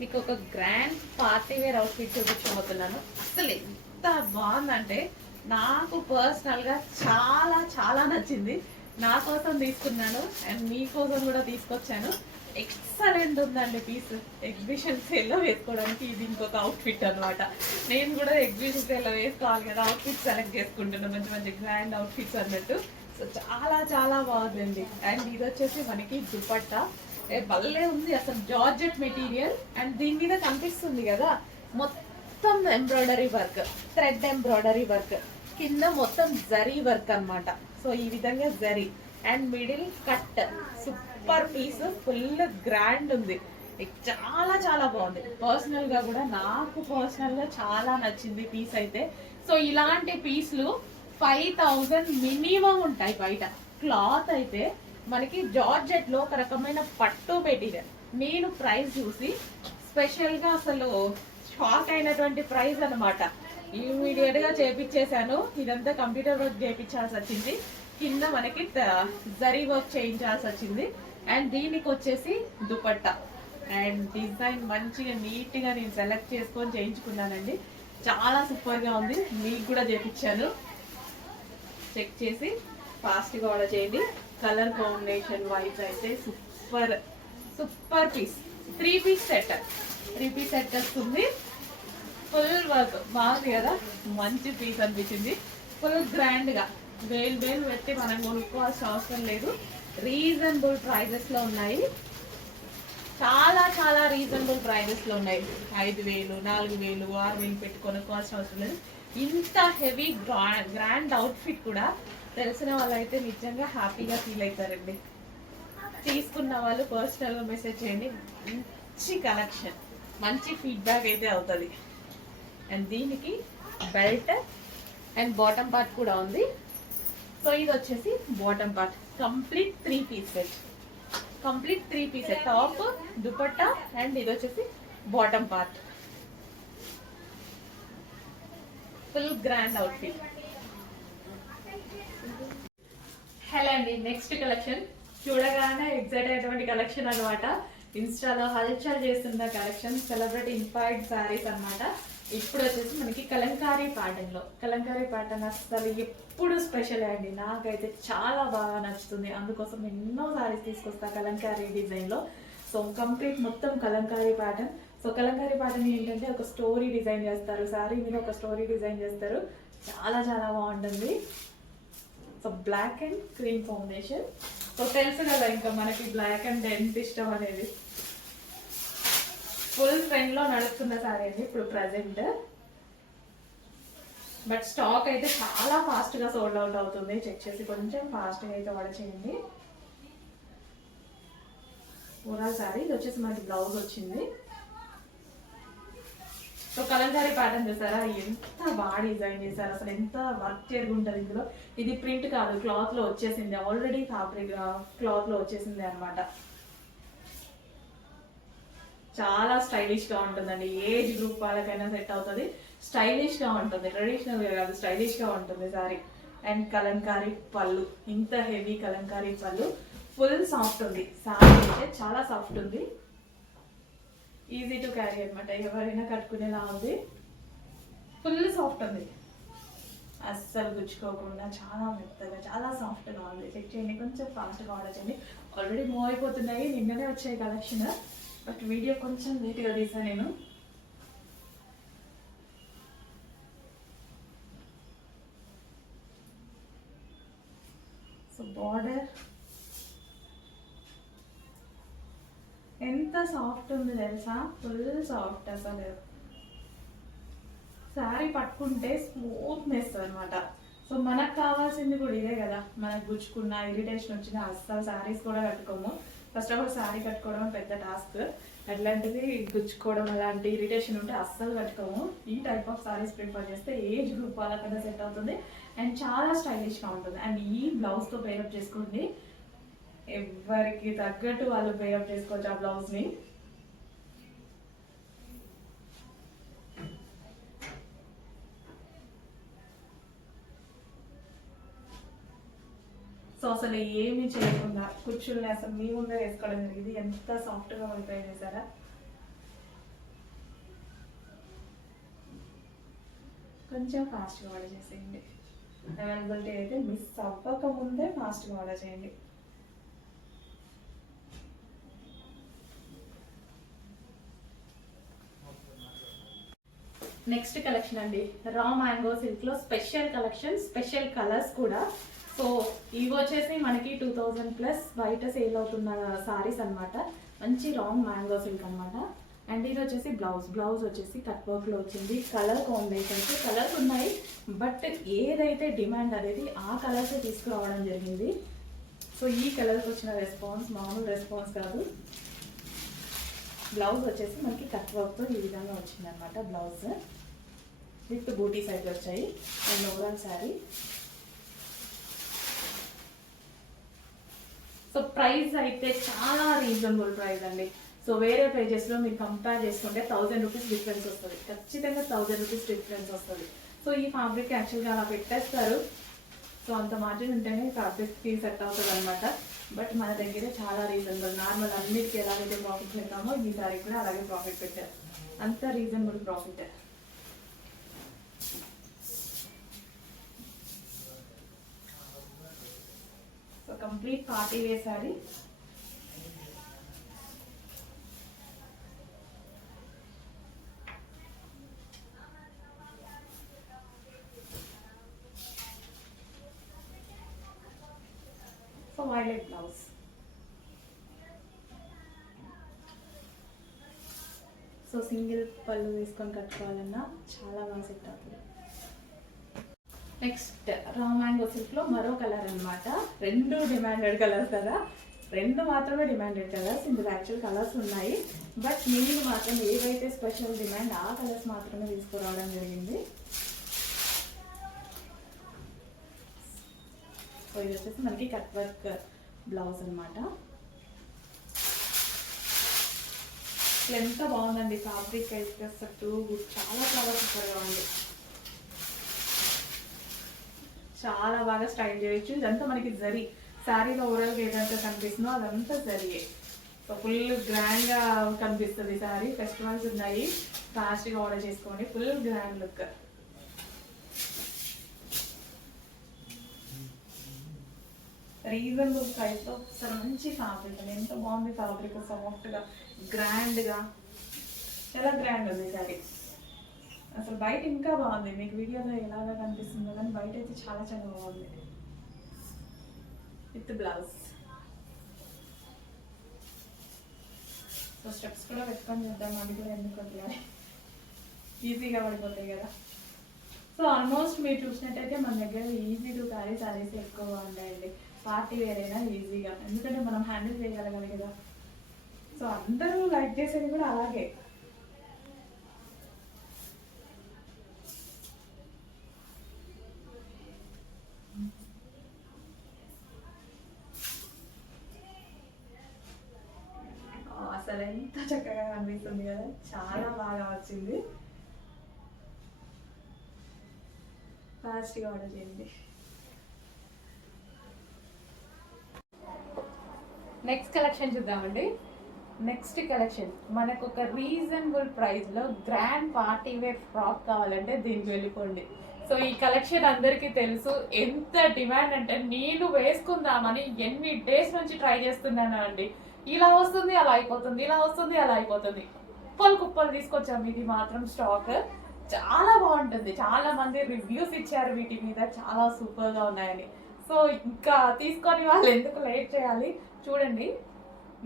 మీకు ఒక grand party wear outfit చూపించబోతున్నాను. అసలు ఎంత బాగుందంటే నాకు పర్సనల్గా చాలా చాలా నచ్చింది. నా కోసం తీసుకున్నాను అండ్ మీకోసం కూడా తీసుకొచ్చాను. ఎక్సలెంట్ ఉందండి పీస్. ఎగ్జిబిషన్ సేల్లో వేసుకోవడానికి ఇది ఇంకొక అవుట్ఫిట్ అనమాట. నేను కూడా ఎగ్జిబిషన్ సేల్లో వేసుకోవాలి కదా, అవుట్ఫిట్ సెలెక్ట్ చేసుకుంటున్నాను మంచి మంచి గ్రాండ్ అవుట్ఫిట్స్ అన్నట్టు. సో చాలా చాలా బాగుందండి. అండ్ ఇది వచ్చేసి మనకి దుపట్టా భలే ఉంది అసలు, జార్జెట్ మెటీరియల్. అండ్ దీని మీద కనిపిస్తుంది కదా మొత్తం embroidery work, thread embroidery work, కింద మొత్తం జరీ వర్క్ అనమాట. సో ఈ విధంగా zari and middle cut. Super piece, full grand ఉంది. చాలా చాలా బాగుంది. పర్సనల్ గా కూడా నాకు పర్సనల్ గా చాలా నచ్చింది పీస్ అయితే. సో ఇలాంటి పీస్లు 5000 మినిమం ఉంటాయి బయట. క్లాత్ అయితే మనకి జార్జెట్ లో ఒక రకమైన పట్టు మెటీరియల్. నేను ప్రైస్ చూసి స్పెషల్ గా అసలు షాక్ అయినటువంటి ప్రైస్ అనమాట. ఇమీడియట్ గా చేపించేశాను. ఇదంతా కంప్యూటర్ వర్క్ చేయించాల్సి వచ్చింది, కింద మనకి జరీ వర్క్ చేయించాల్సి వచ్చింది. అండ్ దీనికి వచ్చేసి దుపట్టా అండ్ డిజైన్ మంచిగా నీట్ గా నేను సెలెక్ట్ చేసుకొని చేయించుకున్నానండి. చాలా సూపర్ గా ఉంది. మీకు కూడా చేయించాను. చెక్ చేసి ఫాస్ట్ గా ఆర్డర్ చేయండి. కలర్ కాంబినేషన్ వైజ్ అయితే super super piece. 3 piece set, 3 piece set వస్తుంది. ఫుల్ వర్క్ బాగుంది కదా, మంచి పీస్ అనిపించింది. ఫుల్ గ్రాండ్ గా వేలు వేలు పెట్టి మనం కొనుక్కోవాల్సిన అవసరం లేదు. రీజనబుల్ ప్రైజెస్ లో ఉన్నాయి. చాలా చాలా రీజనబుల్ ప్రైజెస్ లో ఉన్నాయి. 5000, 4000, 6000 పెట్టి కొనుక్కోవాల్సిన అవసరం లేదు. ఇంత హెవీ గ్రాండ్ అవుట్ఫిట్ కూడా తెలిసిన వాళ్ళైతే నిజంగా హ్యాపీగా ఫీల్ అవుతారండి. తీసుకున్న వాళ్ళు పర్సనల్గా మెసేజ్ చేయండి. మంచి కలెక్షన్, మంచి ఫీడ్బ్యాక్ అయితే అవుతుంది. అండ్ దీనికి బెల్ట్ అండ్ బాటమ్ పార్ట్ కూడా ఉంది. సో ఇది వచ్చేసి bottom part. Complete 3 piece set, complete 3 piece set. Top, dupatta and ఇది వచ్చేసి bottom part. Full grand outfit. Hello అండి, నెక్స్ట్ కలెక్షన్ చూడగానే ఎగ్జైట్ అయ్యేటువంటి కలెక్షన్ అనమాట. ఇన్స్టాలో హల్చల్ చేస్తున్న కలెక్షన్, సెలబ్రిటీ ఇన్స్పైర్డ్ శారీస్ అనమాట. ఇప్పుడు వచ్చేసి మనకి కలంకారీ ప్యాటర్న్ లో. కలంకారీ ప్యాటర్న్ అసలు ఎప్పుడు స్పెషల్ అండి, నాకైతే చాలా బాగా నచ్చుతుంది. అందుకోసం ఎన్నో శారీస్ తీసుకొస్తా కలంకారీ డిజైన్ లో. సో కంప్లీట్ మొత్తం Kalamkari pattern. So Kalamkari pattern ఏంటంటే ఒక స్టోరీ డిజైన్ చేస్తారు, శారీ మీద ఒక స్టోరీ డిజైన్ చేస్తారు. చాలా చాలా బాగుంటుంది. So black and cream combination. So తెలుసు కదా ఇంకా మనకి బ్లాక్ అండ్ ఎంత ఇష్టం అనేది. ఫుల్ ట్రెండ్ లో నడుస్తున్న సారీ అండి ఇప్పుడు ప్రజెంట్. బట్ స్టాక్ అయితే చాలా ఫాస్ట్ గా సోల్డ్ అవుట్ అవుతుంది. చెక్ చేసి కొంచెం ఫాస్ట్ గా అయితే ఆర్డర్ చేయండి. ఓవరాల్ సారీ ఇది వచ్చేసి మనకి బ్లౌజ్ వచ్చింది. సో కలంకారీ ప్యాటర్న్ చూసారా, ఎంత బాగా డిజైన్ చేశారు. అసలు ఎంత వర్క్ ఉంటుంది ఇందులో. ఇది ప్రింట్ కాదు, క్లాత్ లో వచ్చేసింది. ఆల్రెడీ ఫ్యాబ్రిక్ క్లాత్ లో వచ్చేసింది అనమాట. చాలా స్టైలిష్ గా ఉంటుందండి. ఏజ్ గ్రూప్ వాళ్ళకైనా సెట్ అవుతుంది. స్టైలిష్ గా ఉంటుంది, ట్రెడిషనల్ గా కాదు, స్టైలిష్ గా ఉంటుంది సారీ. అండ్ కలంకారీ పళ్ళు, ఇంత హెవీ కలంకారీ పళ్ళు. ఫుల్ సాఫ్ట్ ఉంది సారీ అయితే, చాలా సాఫ్ట్ ఉంది. ఈజీ టు క్యారీ అనమాట, ఎవరైనా కట్టుకునేలా ఉంది. ఫుల్ సాఫ్ట్ ఉంది, అస్సలు గుచ్చుకోకుండా చాలా మెత్తగా చాలా సాఫ్ట్గా ఉంది. చెక్ చేయండి, కొంచెం ఫాస్ట్గా ఆర్డర్ చేయండి. ఆల్రెడీ మూవ్ అయిపోతున్నాయి, నిన్ననే వచ్చాయి కలెక్షన్. బట్ వీడియో కొంచెం నీట్గా తీసాను నేను. సో బార్డర్ ఎంత సాఫ్ట్ ఉంది తెలుసా, ఫుల్ సాఫ్ట్. అసలు శారీ పట్టుకుంటే స్మూత్నెస్ అనమాట. సో మనకు కావాల్సింది కూడా ఇదే కదా. మనకు గుచ్చుకున్న ఇరిటేషన్ వచ్చిన అస్సలు శారీస్ కూడా కట్టుకోము. ఫస్ట్ ఆఫ్ ఆల్ శారీ కట్టుకోవడం పెద్ద టాస్క్, అట్లాంటిది గుచ్చుకోవడం అలాంటి ఇరిటేషన్ ఉంటే అస్సలు కట్టుకోము. ఈ టైప్ ఆఫ్ శారీస్ ప్రిఫర్ చేస్తే ఏజ్ గ్రూప్ వాళ్ళకన్నా సెట్ అవుతుంది అండ్ చాలా స్టైలిష్గా ఉంటుంది. అండ్ ఈ బ్లౌజ్తో పేరప్ చేసుకోండి, ఎవరికి తగ్గట్టు వాళ్ళు పేరప్ చేసుకోవచ్చు ఆ బ్లౌజ్ని. సో అసలు ఏమి చేయకుండా కుర్చీలని అసలు మీ ముందే వేసుకోవడం జరిగింది. ఎంత సాఫ్ట్గా ఉండిపోయింది సారా. కొంచెం ఫాస్ట్గా ఆర్డర్ చేసేయండి. అవైలబిలిటీ అయితే మిస్ అవ్వక ముందే ఫాస్ట్గా ఆర్డర్ చేయండి. నెక్స్ట్ కలెక్షన్ అండి, రా మ్యాంగో సిల్క్లో స్పెషల్ కలెక్షన్, స్పెషల్ కలర్స్ కూడా. సో ఇవి వచ్చేసి మనకి 2000+ బయట సేల్ అవుతున్న సారీస్ అనమాట. మంచి రాంగ్ మ్యాంగో సిల్క్ అనమాట. అండ్ ఇది వచ్చేసి బ్లౌజ్ వచ్చేసి కట్ వర్క్లో వచ్చింది. కలర్ కాంబినేషన్స్ కలర్స్ ఉన్నాయి, బట్ ఏదైతే డిమాండ్ అనేది ఆ కలర్స్ తీసుకురావడం జరిగింది. సో ఈ కలర్కి వచ్చిన రెస్పాన్స్ మామూలు రెస్పాన్స్ కాదు. బ్లౌజ్ వచ్చేసి మనకి కట్ వర్క్తో ఈ విధంగా వచ్చింది అనమాట. బ్లౌజ్ విత్ బూటీ సైజ్ వచ్చాయి. And overall sari. So price అయితే చాలా రీజనబుల్ ప్రైస్ అండి. సో వేరే ప్రైజెస్లో మీరు కంపేర్ చేసుకుంటే 1000 రూపీస్ డిఫరెన్స్ వస్తుంది, ఖచ్చితంగా 1000 రూపీస్ డిఫరెన్స్ వస్తుంది. సో ఈ ఫ్యాబ్రిక్ యాక్చువల్గా అలా పెట్టేస్తారు. సో అంత మార్జిన్ ఉంటేనే ఫ్యాబ్రిక్కి సెట్ అవుతుంది అనమాట. బట్ మన దగ్గర చాలా రీజనబుల్, నార్మల్ అన్నిటికీ ఎలాగైతే ప్రాఫిట్ పెట్టామో ఈ సారీ కూడా అలాగే ప్రాఫిట్ పెట్టారు. అంత reasonable profit. So complete party wear sari. So violet blouse. So single పళ్ళు వేసుకొని కట్టుకోవాలన్నా చాలా బాగా సెట్ అవుతుంది. నెక్స్ట్ రా మ్యాంగో సిల్క్లో మరో కలర్ అనమాట. 2 డిమాండెడ్ కలర్స్ కదా, 2 మాత్రమే డిమాండెడ్ కలర్స్. ఇందులో యాక్చువల్ కలర్స్ ఉన్నాయి, బట్ నేను మాత్రం ఏవైతే స్పెషల్ డిమాండ్ ఆ కలర్స్ మాత్రమే తీసుకురావడం జరిగింది. సో ఇది వచ్చేసి మనకి కట్ వర్క్ బ్లౌజ్ అనమాట. ఎంత బాగుందండి ఫ్యాబ్రిక్ అయితే, చాలా చాలా సూపర్గా ఉంది. చాలా బాగా స్టైల్ చేయొచ్చు. ఇదంతా మనకి జరీ శారీలో ఓవరాల్గా ఏదంతా కనిపిస్తుందో అదంతా జరీయే. సో ఫుల్ గ్రాండ్గా కనిపిస్తుంది శారీ. ఫెస్టివల్స్ ఉన్నాయి, ఫాస్ట్గా ఆర్డర్ చేసుకోండి. Full grand look. రీజనబుల్ ప్రైస్తో అసలు మంచి ఫ్యాబ్రిక్ అండి. ఎంత బాగుంది ఫ్యాబ్రిక్, సాఫ్ట్గా గ్రాండ్గా, చాలా గ్రాండ్ ఉంది శారీ. అసలు బయట ఇంకా బాగుంది, మీకు వీడియోలో ఎలాగా కనిపిస్తుందో కానీ బయట అయితే చాలా చాలా బాగుంది. With blouse. సో స్టెప్స్ కూడా పెట్టుకొని చూద్దాం, అది కూడా ఎందుకు వదిలేదు, ఈజీగా పడిపోతాయి కదా. సో ఆల్మోస్ట్ మీరు చూసినట్టయితే మన దగ్గర ఈజీ టు క్యారీ శారీస్ ఎక్కువగా ఉంటాయండి. పార్టీ వేర్ అయినా ఈజీగా, ఎందుకంటే మనం హ్యాండిల్ చేయగలగాలి కదా. సో అందరూ లైక్ చేసేది కూడా అలాగే. అసలు ఎంత చక్కగా కనిపిస్తుంది కదా, చాలా బాగా వచ్చింది. ఫాస్ట్గా ఆర్డర్ చేయండి. నెక్స్ట్ కలెక్షన్ చూద్దామండి. నెక్స్ట్ కలెక్షన్ మనకు ఒక రీజనబుల్ ప్రైస్లో గ్రాండ్ పార్టీ వేర్ ఫ్రాక్ కావాలంటే దీనికి వెళ్ళిపోండి. సో ఈ కలెక్షన్ అందరికీ తెలుసు, ఎంత డిమాండ్ అంటే నేను వేసుకుందామని ఎన్ని డేస్ నుంచి ట్రై చేస్తున్నాను అండి. ఇలా వస్తుంది అలా అయిపోతుంది, ఇలా వస్తుంది అలా అయిపోతుంది. కుప్పలు తీసుకొచ్చాము. ఇది మాత్రం స్టాక్ చాలా బాగుంటుంది. చాలా మంది రివ్యూస్ ఇచ్చారు వీటి మీద, చాలా సూపర్గా ఉన్నాయని. సో ఇంకా తీసుకొని వాళ్ళు ఎందుకు లేట్ చేయాలి, చూడండి.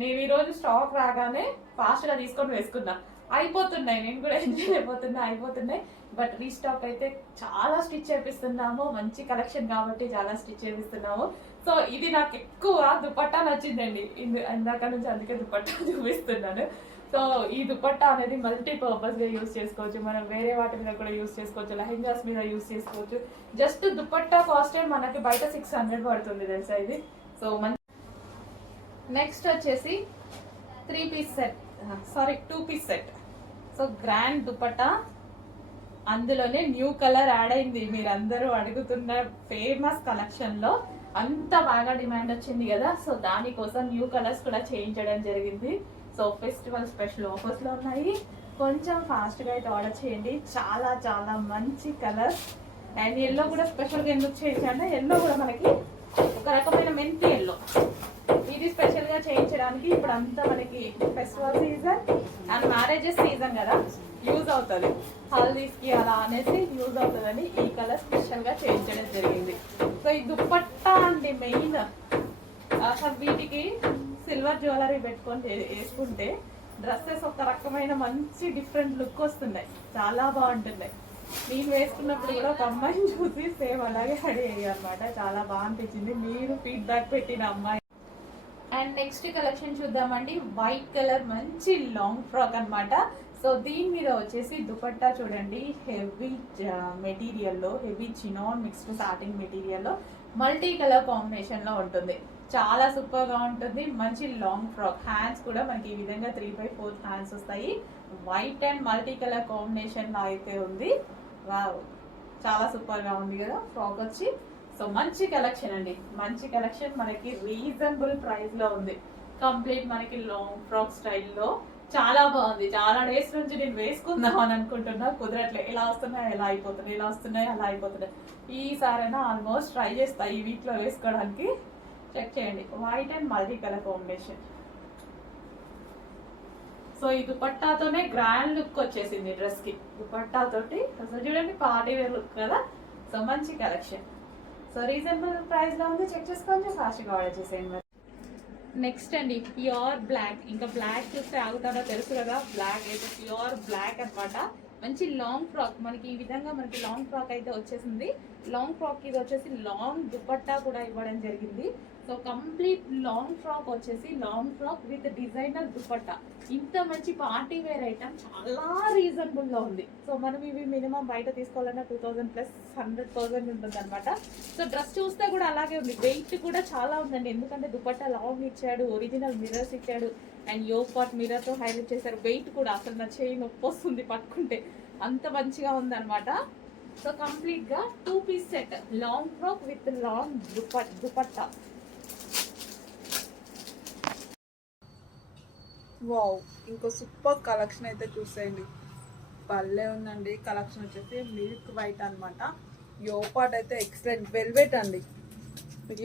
నేను ఈరోజు స్టాక్ రాగానే ఫాస్ట్గా తీసుకొని వేసుకున్నా. అయిపోతున్నాయి, నేను కూడా ఎంజాయ్ అయిపోతున్నాయి. బట్ రీస్టాక్ అయితే చాలా స్టిచ్ చేపిస్తున్నాము. మంచి కలెక్షన్ కాబట్టి చాలా స్టిచ్ చేపిస్తున్నాము. సో ఇది నాకు ఎక్కువ దుపట్టా నచ్చిందండి ఇందాక నుంచి, అందుకే దుపట్టా చూపిస్తున్నాను. సో ఈ దుపట్టా అనేది మల్టీపర్పస్గా యూస్ చేసుకోవచ్చు. మనం వేరే వాటి మీద కూడా యూస్ చేసుకోవచ్చు, లెహెంగాస్ మీద యూస్ చేసుకోవచ్చు. జస్ట్ దుపట్టా కాస్ట్ మనకి బయట 600 పడుతుంది తెలుసా ఇది. సో నెక్స్ట్ వచ్చేసి 2 piece set. So grand dupatta, అందులోనే న్యూ కలర్ యాడ్ అయింది. మీరు అందరూ అడుగుతున్న ఫేమస్ కలెక్షన్లో అంత బాగా డిమాండ్ వచ్చింది కదా, సో దానికోసం న్యూ కలర్స్ కూడా చేయించడం జరిగింది. సో ఫెస్టివల్ స్పెషల్ ఆఫర్స్లో ఉన్నాయి. కొంచెం ఫాస్ట్గా అయితే ఆర్డర్ చేయండి. చాలా చాలా మంచి కలర్. అండ్ ఎల్లో కూడా స్పెషల్గా ఎందుకు చేయించంటే ఎల్లో కూడా మనకి ఒక రకమైన మెంతి ఎల్లో, ఇది స్పెషల్గా చేయించడానికి. ఇప్పుడు అంతా మనకి festival season and marriages season కదా, యూజ్ అవుతుంది. హల్దీస్కి అలా అనేసి యూజ్ అవుతుందని ఈ కలర్ స్పెషల్గా చేయించడం జరిగింది. సో ఈ దుప్పట్టా అండి మెయిన్. అసలు వీటికి సిల్వర్ జ్యువెలరీ పెట్టుకొని వేసుకుంటే డ్రెస్సెస్ ఒక రకమైన మంచి డిఫరెంట్ లుక్ వస్తున్నాయి, చాలా బాగుంటున్నాయి. నేను వేసుకున్నప్పుడు కూడా ఒక అమ్మాయిని చూసి సేమ్ అలాగే రెడీ అయ్యాయి అనమాట. చాలా బాగా అనిపించింది, మీరు ఫీడ్బ్యాక్ పెట్టిన అమ్మాయి. అండ్ నెక్స్ట్ కలెక్షన్ చూద్దామండి. వైట్ కలర్ మంచి లాంగ్ ఫ్రాక్ అనమాట. సో దీని మీద వచ్చేసి దుపట్టా చూడండి, హెవీ మెటీరియల్లో, హెవీ చినాన్ మిక్స్డ్ సాటిన్ మెటీరియల్లో మల్టీ కలర్ కాంబినేషన్లో ఉంటుంది. చాలా సూపర్గా ఉంటుంది. మంచి లాంగ్ ఫ్రాక్. హ్యాండ్స్ కూడా మనకి ఈ విధంగా 3/4 హ్యాండ్స్ వస్తాయి. వైట్ అండ్ మల్టీ కలర్ కాంబినేషన్లో అయితే ఉంది. వావ్, చాలా సూపర్గా ఉంది కదా ఫ్రాక్ వచ్చి. సో మంచి కలెక్షన్ అండి, మంచి కలెక్షన్. మనకి రీజనబుల్ ప్రైస్లో ఉంది. కంప్లీట్ మనకి లాంగ్ ఫ్రాక్ స్టైల్లో చాలా బాగుంది. చాలా డేస్ నుంచి నేను వేసుకుందాం అని అనుకుంటున్నా, కుదరట్లే. ఇలా వస్తున్నాయి ఎలా అయిపోతున్నాయి, ఇలా వస్తున్నాయి అలా అయిపోతున్నాయి. ఈసారైనా ఆల్మోస్ట్ ట్రై చేస్తా ఈ వీక్లో వేసుకోవడానికి. చెక్ చేయండి, white and multi colour combination. So ఈ దుపట్టాతోనే గ్రాండ్ లుక్ వచ్చేసింది డ్రెస్ కి. దుపట్టాతోటి అసలు చూడండి పార్టీ వేర్ లుక్ కదా. సో మంచి కలెక్షన్. సో రీజనబుల్ ప్రైస్ లో ఉంది, చెక్ చేసుకొని ఫాస్ట్గా ఆర్డర్ చేసేయండి. నెక్స్ట్ అండి ప్యూర్ బ్లాక్. ఇంకా బ్లాక్ చూస్తే ఆగుతారో తెలుసు కదా, బ్లాక్ అయితే ప్యూర్ బ్లాక్ అనమాట. మంచి లాంగ్ ఫ్రాక్ మనకి ఈ విధంగా మనకి లాంగ్ ఫ్రాక్ అయితే వచ్చేసింది. లాంగ్ ఫ్రాక్ ఇది వచ్చేసి లాంగ్ దుపట్టా కూడా ఇవ్వడం జరిగింది. సో కంప్లీట్ లాంగ్ ఫ్రాక్ వచ్చేసి long frock with designer dupatta. ఇంత మంచి పార్టీ వేర్ ఐటమ్ చాలా రీజనబుల్ లో ఉంది. సో మనం ఇవి మినిమం బయట తీసుకోవాలన్నా 2000 ప్లస్ 100,000 ఉంటుంది అనమాట. సో డ్రెస్ చూస్తే కూడా అలాగే ఉంది. వెయిట్ కూడా చాలా ఉందండి, ఎందుకంటే దుపట్టా లాంగ్ ఇచ్చాడు, ఒరిజినల్ మిర్రర్స్ ఇచ్చాడు అండ్ యోగ్ పార్ట్ మిర్రర్ తో హైలైట్ చేశారు. వెయిట్ కూడా అసలు నా చేయి నొప్పి వస్తుంది పట్టుకుంటే, అంత మంచిగా ఉందన్నమాట. సో కంప్లీట్ గా 2 piece set, long frock with long dupatta. Wow, ఇంకో సూపర్ కలెక్షన్ అయితే చూసేయండి. భలే ఉందండి. కలెక్షన్ వచ్చేసి మిల్క్ వైట్ అనమాట. యోపాట్ అయితే ఎక్సలెంట్. వెల్వెట్ అండి,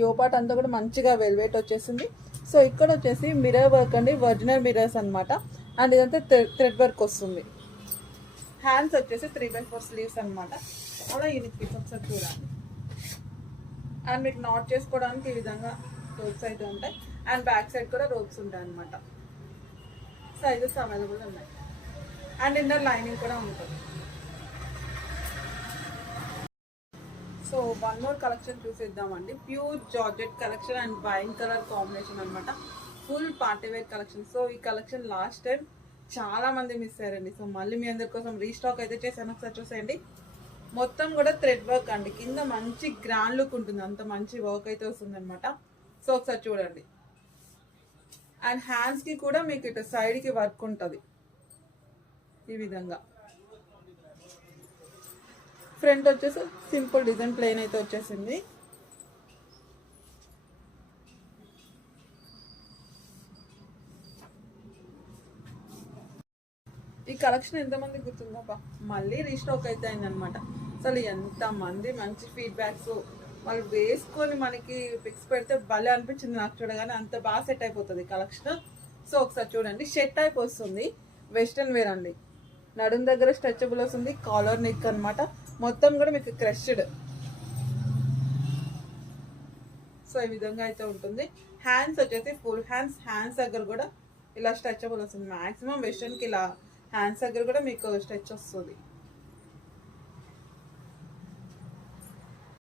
యోపాట్ అంతా కూడా మంచిగా వెల్వెట్ వచ్చేసింది. సో ఇక్కడ వచ్చేసి మిర్రర్ వర్క్ అండి, ఒరిజినల్ మిర్రర్స్ అనమాట. అండ్ ఇదంతా థ్రెడ్ వర్క్ వస్తుంది. హ్యాండ్స్ వచ్చేసి 3/4 స్లీవ్స్ అనమాట. అలా యూనిక్ పీస్ ఒకసారి చూడండి. అండ్ మీకు నాట్ చేసుకోవడానికి ఈ విధంగా రోప్స్ అయితే ఉంటాయి. అండ్ బ్యాక్ సైడ్ కూడా రోప్స్ ఉంటాయి అనమాట. సైజెస్ అవైలబుల్ ఉన్నాయి. అండ్ ఇన్నర్ లైనింగ్ కూడా ఉంటుంది. సో వన్ మోర్ కలెక్షన్ చూసేద్దామండి. Pure georgette collection and wine colour combination అనమాట. Full partywear collection. సో ఈ కలెక్షన్ లాస్ట్ టైం చాలా మంది మిస్ అయ్యారండి. సో మళ్ళీ మీ అందరి కోసం రీస్టాక్ అయితే చేశాను, ఒకసారి చూసేయండి. మొత్తం కూడా థ్రెడ్ వర్క్ అండి. కింద మంచి గ్రాండ్ లుక్ ఉంటుంది, అంత మంచి వర్క్ అయితే వస్తుంది అనమాట. సో ఒకసారి చూడండి. అండ్ హ్యాండ్స్ కి కూడా మీకు ఇటు సైడ్ కి వర్క్ ఉంటుంది ఈ విధంగా. ఫ్రంట్ వచ్చేసి సింపుల్ డిజైన్ ప్లెయిన్ అయితే వచ్చేసింది. ఈ కలెక్షన్ ఎంతమంది గుర్తుందా? మళ్ళీ రీస్టాక్ అయితే అయిందనమాట. అసలు ఎంతమంది మంచి ఫీడ్బ్యాక్స్, వాళ్ళు వేసుకొని మనకి పిక్స్ పెడితే భలే అనిపించింది నాకు చూడగానే. అంత బాగా సెట్ అయిపోతుంది కలెక్షన్. సో ఒకసారి చూడండి. షర్ట్ టైప్ వస్తుంది, వెస్ట్రన్ వేర్ అండి. నడుం దగ్గర స్ట్రెచబుల్ వస్తుంది, కాలర్ నెక్ అనమాట. మొత్తం కూడా మీకు క్రష్డ్. సో ఈ విధంగా అయితే ఉంటుంది. హ్యాండ్స్ వచ్చేసి ఫుల్ హ్యాండ్స్. హ్యాండ్స్ దగ్గర కూడా ఇలా స్ట్రెచబుల్ వస్తుంది. మాక్సిమం వెస్ట్రన్కి ఇలా హ్యాండ్స్ దగ్గర కూడా మీకు స్ట్రెచ్ వస్తుంది.